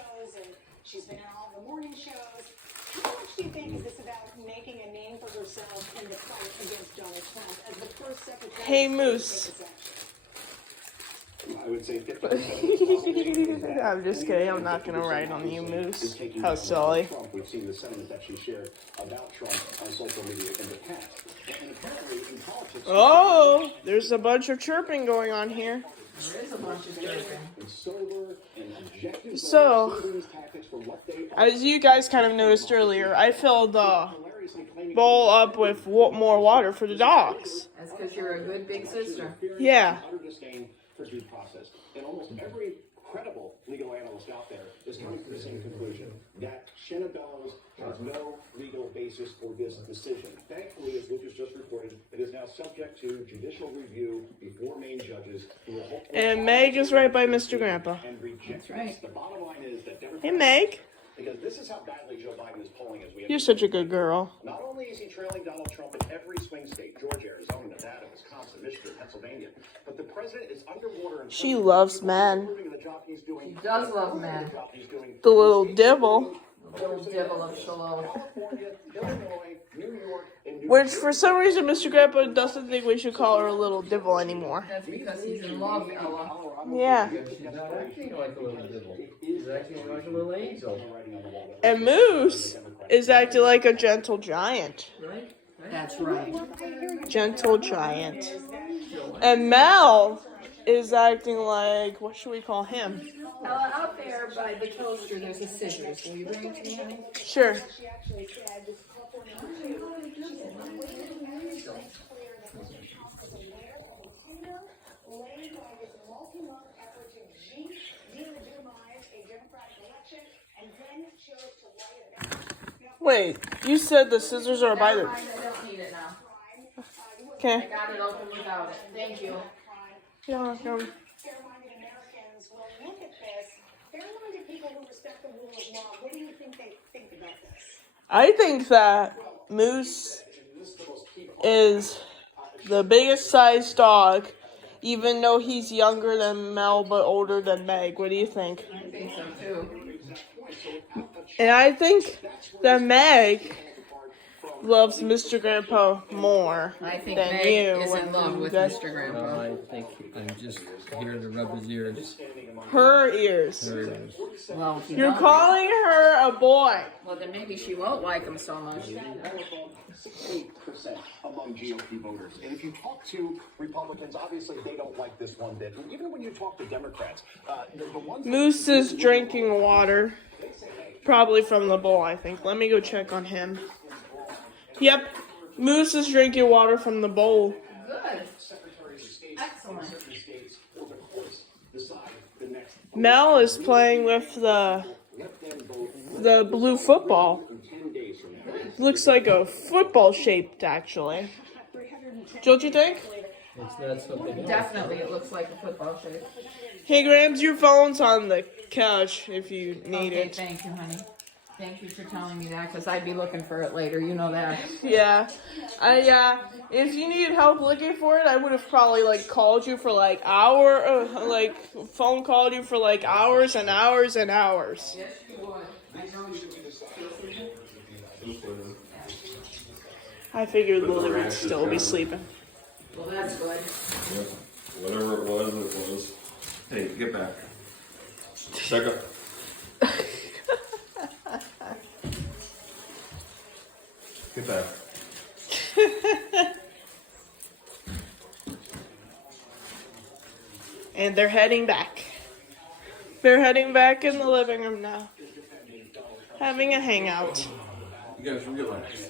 shows, and she's been on all the morning shows. How much do you think is this about making a name for herself in the fight against Donald Trump as the first secretary? Hey, Moose. I would say 50%. I'm just kidding. I'm not gonna write on you, Moose. How silly. We've seen the sentiment that she shared about Trump on social media in the past. And apparently in politics, Oh, there's a bunch of chirping going on here. There is a bunch of chirping. So, as you guys kind of noticed earlier, I filled the bowl up with more water for the dogs. That's because you're a good big sister. Yeah. For due process. And almost every credible legal analyst out there is coming to the same conclusion, that Shannon Bellows has no legal basis for this decision. Thankfully, as Lucas just reported, it is now subject to judicial review before main judges who will hopefully... And Meg is right by Mr. Grandpa. And reject That's right. the bottom line is that Democrats... Hey, Meg. Because this is how badly Joe Biden is polling as we... You're such a good girl. Not only is he trailing Donald Trump in every swing state, Georgia, Arizona, Nevada, Wisconsin, Michigan, Pennsylvania, but the president is underwater... She loves men. She does love men. The little devil. The little devil of Shalom. Which, for some reason, Mr. Grandpa doesn't think we should call her a little devil anymore. That's because he's in love, Ella. Yeah. She's not acting like a little devil. She's acting like a little angel. And Moose is acting like a gentle giant. Right? That's right. Gentle giant. And Mel is acting like, what should we call him? Ella, out there by the toaster, there's a scissors. Will you bring it to me, honey? Sure. She actually said this California too. She said, "My way to marriage is clear that Mr. Trump is aware of a tender laid by his multi-month effort to delegitimize a Democratic election and then chose to light it up." Wait, you said the scissors are by Never the... mind, I don't need it now. I Okay. got it open without it. Thank you. Yeah, Fair-minded Americans will look at this. Fair-minded people who respect the rule of law. What do you think they think about this? I think that Moose is the biggest sized dog, even though he's younger than Mel but older than Meg. What do you think? I think so too. And I think that Meg loves Mr. Grandpa more I think than Meg you. is in love with That's Mr. Grandpa. I think I'm just here to rub his ears. her ears. There it is. Well, if you You're don't- calling her a boy. Well, then maybe she won't like him so much. 68% among GOP voters. And if you talk to Republicans, obviously they don't like this one bit. And even when you talk to Democrats, the ones... Moose is drinking water. Probably from the bowl, I think. Let me go check on him. Yep. Moose is drinking water from the bowl. Good. Excellent. Mel is playing with the blue football. Looks like a football shaped, actually. Don't you think? It's not something else. Definitely, it looks like a football shape. Hey, Grams, your phone's on the couch if you need Okay, it. thank you, honey. Thank you for telling me that, because I'd be looking for it later. You know that. Yeah. If you needed help looking for it, I would have probably called you for phone called you for hours and hours and hours. Yes, you would. I know you would. I figured Lily would still be sleeping. Well, that's good. Whatever it was. Hey, get back. Back up. Get back. And they're heading back. They're heading back in the living room now. Having a hangout. You guys relax.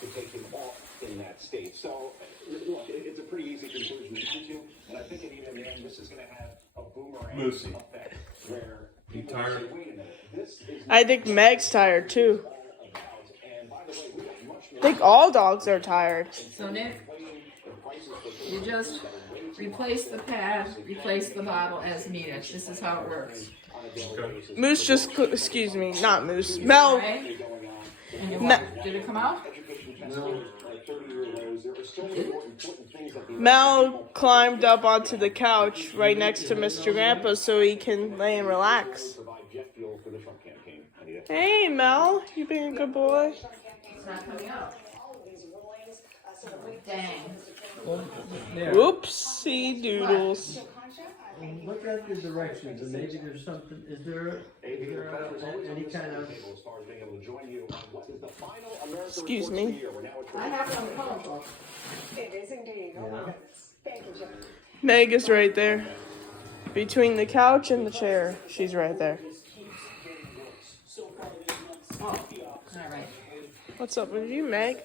to take him off in that state. So, look, it's a pretty easy conclusion to come to, and I think in the end, this is going to have a boomerang Lucy. effect where You people tired? say, wait a minute, this is I think Meg's tired too. about, and by the way, we got much I more think all dogs are tired. So, Nick, you just replace the pad, replace the bottle as needed. This is how it works. Moose just, excuse me, not Moose. Mel, Right? And you Me- did it come out? No, 30-year lows. There are so many more important things that the Mel climbed up onto the couch right next to Mr. Grandpa so he can lay and relax. provide jet fuel for the Trump campaign. Anita? Hey, Mel, you being a good boy? It's not coming out. Dang. Well, there. Whoopsie doodles. Look at the directions, and maybe there's something. Is there any kind of? As far as being able to join you on what is the final America Excuse Report of me. the year. We're now at I have it on the phone book. It is indeed. Oh my goodness. Thank you, Jeff. Meg is right there. Between the couch and the chair. She's right there. Oh, all right. What's up with you, Meg?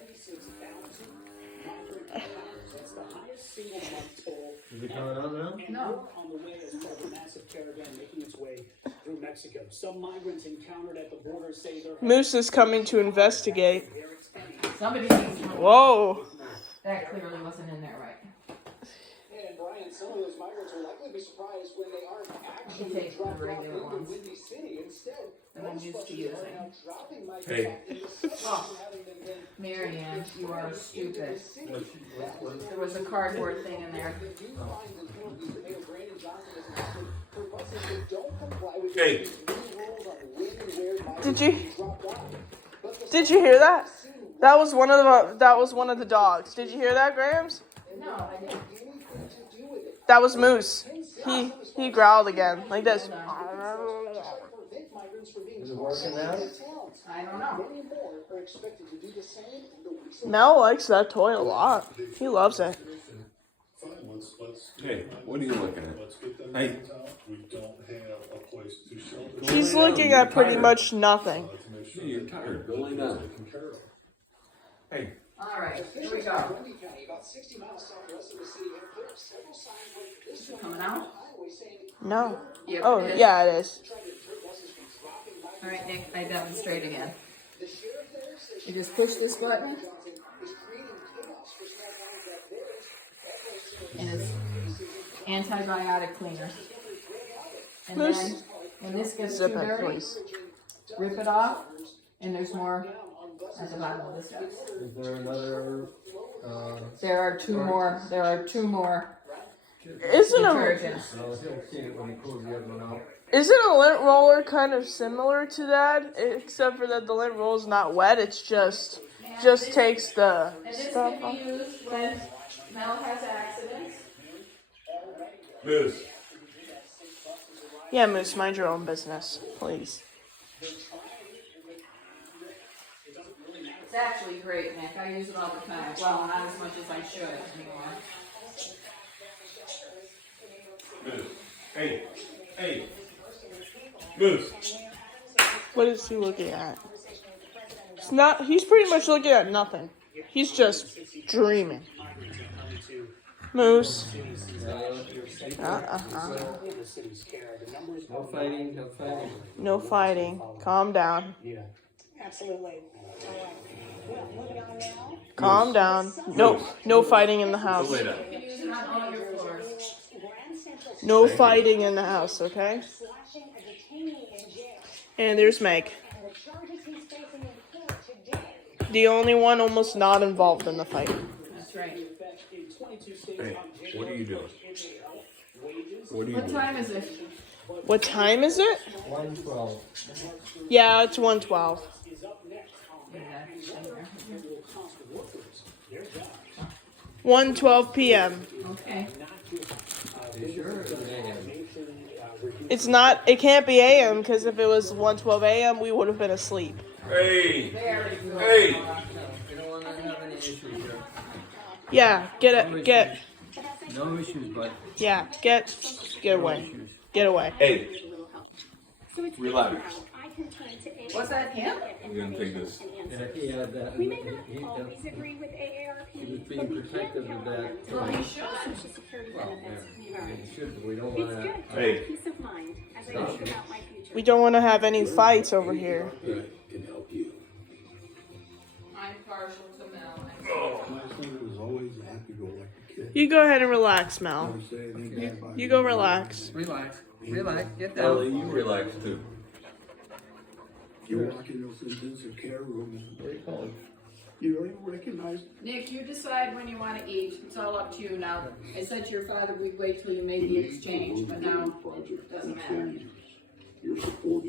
Is it coming on now? No. On the way as part of a massive caravan making its way through Mexico. Some migrants encountered at the border say they're Moose is coming to investigate. Somebody needs to. Whoa. That clearly wasn't in there right. And Brian, some of those migrants will likely be surprised when they aren't You actually take the dropped off regular into ones Windy City. Instead, that I'm most used to buses using. are now dropping migrants Hey. off in the city Oh. and having them then Marianne, you are stupid. city. There was a cardboard thing in there. They do find the penalties that Mayor Brandon Johnson has enacted for buses that don't comply with Hey. the new rules on when and where migrants Did you- can be dropped off. But the Did you hear that? That was one of the dogs. Did you hear that, Grams? No, I didn't. anything to do with it. That was Moose. He growled again like this. Prevent migrants from being Is it working now? towns. I don't know. Many more are expected to do the same in the weeks Mel likes that toy a lot. He loves it. Fine, let's Hey, what are you looking at? let's get them Hey. downtown. We don't have a place to shelter. He's looking at pretty much nothing. To make sure Hey, you're that tired. Go lay they're down. taken care of. Hey, All right, here we in go. Grundy County, about 60 miles southwest of the city, have put up several signs like this one Coming on out? the highway saying No. Yep, Oh, it is. yeah, it is. trying to deter buses from dropping migrants. All right, Nick, I demonstrate again. The sheriff there says You just push this button, Johnson is creating chaos for small towns like theirs. and it's antibiotic cleaner. And Moose. then, when this gets too Zip it, dirty, please. rip it off, and there's more at the bottom of the steps. Is there another? There are two more. There are two more Isn't a detergents. No, he'll see it when he pulls the other one out. isn't a lint roller kind of similar to that? Except for that the lint roll is not wet. It's just takes the And this stuff can off. be used when Mel has accidents. Moose. Yeah, Moose, mind your own business, please. It's actually great, Nick. I use it all the time. Well, not as much as I should anymore. Moose. Hey. Hey. Moose. What is he looking at? It's not. He's pretty much looking at nothing. He's just dreaming. Moose. The city's care. The numbers No fighting, no fighting. No fighting. Calm down. Absolutely. All right. Well, moving on now. Calm down. No fighting in the Go house. lay down. You can use it on all your floors. Grand Central No fighting in the house, okay? slashing a detainee in jail. And there's Meg. And the charges he's facing in court today. The only one almost not involved in the fight. That's right. in 22 states Hey, on what are you doing? What are you What doing? time is it? What time is it? 112. Yeah, it's 1:12. 1:12 p.m. Okay. You sure? Yeah. It's not. It can't be a.m. because if it was 1:12 a.m., we would have been asleep. Hey. Very good. Hey. You don't want to have any issues here. Yeah, get No issues, but get away. Get away. Hey. Relax. Was that him? I'm gonna take this. yeah, that, We may not he always agree with AARP, was but being we can protective count of on that. Well, he the should. Social Security Well, benefits we yeah, earn. you should, but we don't It's want to. good to Hey. have peace of mind as I think about my future. We don't want to have any fights over here. Can help you. I'm partial to Mel. My son was always a happy-go-lucky kid. You go ahead and relax, Mel. Never say anything bad about You go relax. Relax. Relax. Get Ellie, down. you relax too. You walk in those intensive care room and What do you call it? You don't even recognize. Nick, you decide when you want to eat. It's all up to you now. I said to your father we'd wait till you made the exchange, but now it doesn't matter. Your support